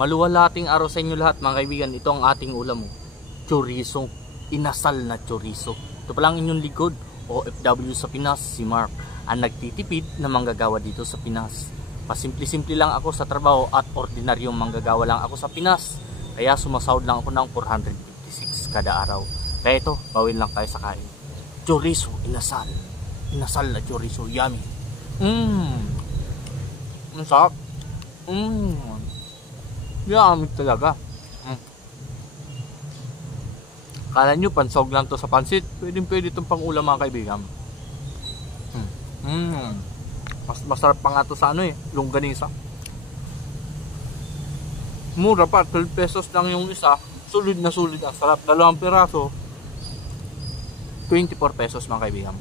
Maluwalating araw sa inyo lahat mga kaibigan. Ito ang ating ulam. Chorizo. Inasal na chorizo. Ito pa lang inyong likod. OFW sa Pinas, si Mark. Ang nagtitipid na manggagawa dito sa Pinas. Pasimple-simple lang ako sa trabaho at ordinaryong manggagawa lang ako sa Pinas. Kaya sumasahod lang ako ng 456 kada araw. Kaya ito, bawin lang tayo sa kain. Chorizo, inasal. Inasal na chorizo, yummy. Ang sarap. Yummy talaga. Kala nyo pansog lang to sa pansit. Pwede itong pang ulam mga kaibigan. Mas masarap pa nga to sa longganisa. Mura pa, 12 pesos lang yung isa. Sulit na sulit ang sarap. 2 piraso 24 pesos mga kaibigan.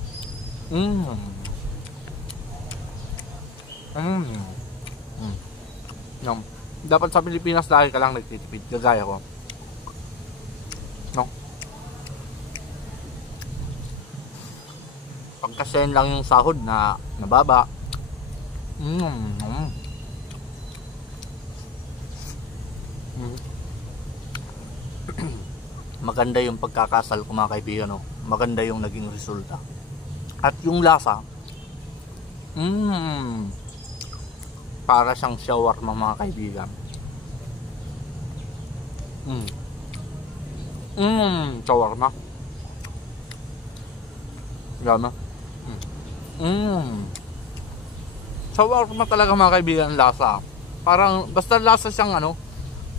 Dapat sa Pilipinas lagi ka lang nagtitipid, kagaya ko. No? Pagkasayin lang yung sahod na nababa. Maganda yung pagkakasal ko mga kaibigan, no? Maganda yung naging resulta. At yung lasa, para siyang shawarma mga kaibigan. Shawarma. Gama. Shawarma talaga mga kaibigan lasa. Parang basta lasa siyang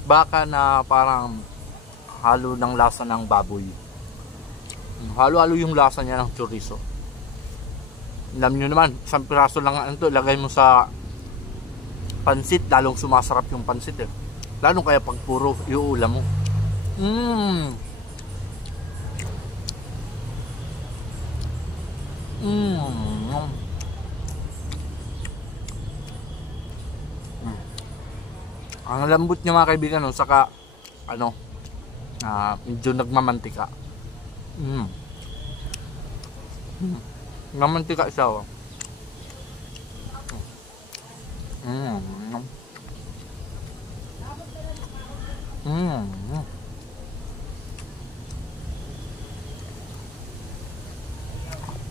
baka na parang halo ng lasa ng baboy. Halo-halo yung lasa niya ng chorizo. Alam nyo naman, 1 piraso lang ito, lagay mo sa pansit, lalong sumasarap yung pansit Lalo kaya pag puro iuulam mo. Ang lambot niya mga kaibigan, saka medyo nagmamantika. Namantika siya.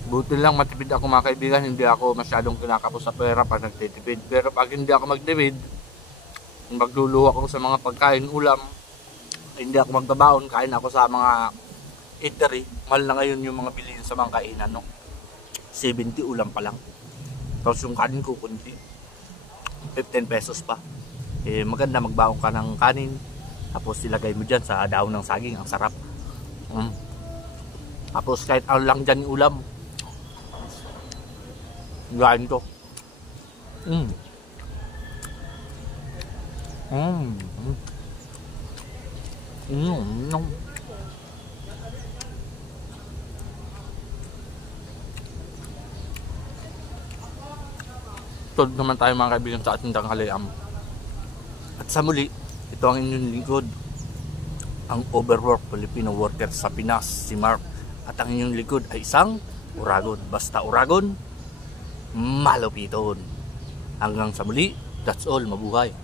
Buti lang matipid ako mga kaibigan, hindi ako masyadong kinakapos sa pera pag nagtitipid. Pero pag hindi ako magtipid, magluluwa ako sa mga pagkain, ulam, hindi ako magbabaon, kain ako sa mga eatery. Mahal na ngayon yung mga bilihin sa mga kainan, 70 ulam pa lang. Tapos yung kanin ko kunti, 15 pesos pa. Maganda magbaon ka ng kanin, tapos ilagay mo dyan sa daon ng saging, ang sarap. Tapos kahit ano lang dyan yung ulam, gain ko. Tulad naman tayo mga kaibigan sa ating tanghalian. At sa muli, ito ang inyong lingkod, ang overwork Filipino worker sa Pinas, si Mark. At ang inyong lingkod ay isang uragon. Basta uragon, malupiton. Hanggang sa muli, that's all, mabuhay.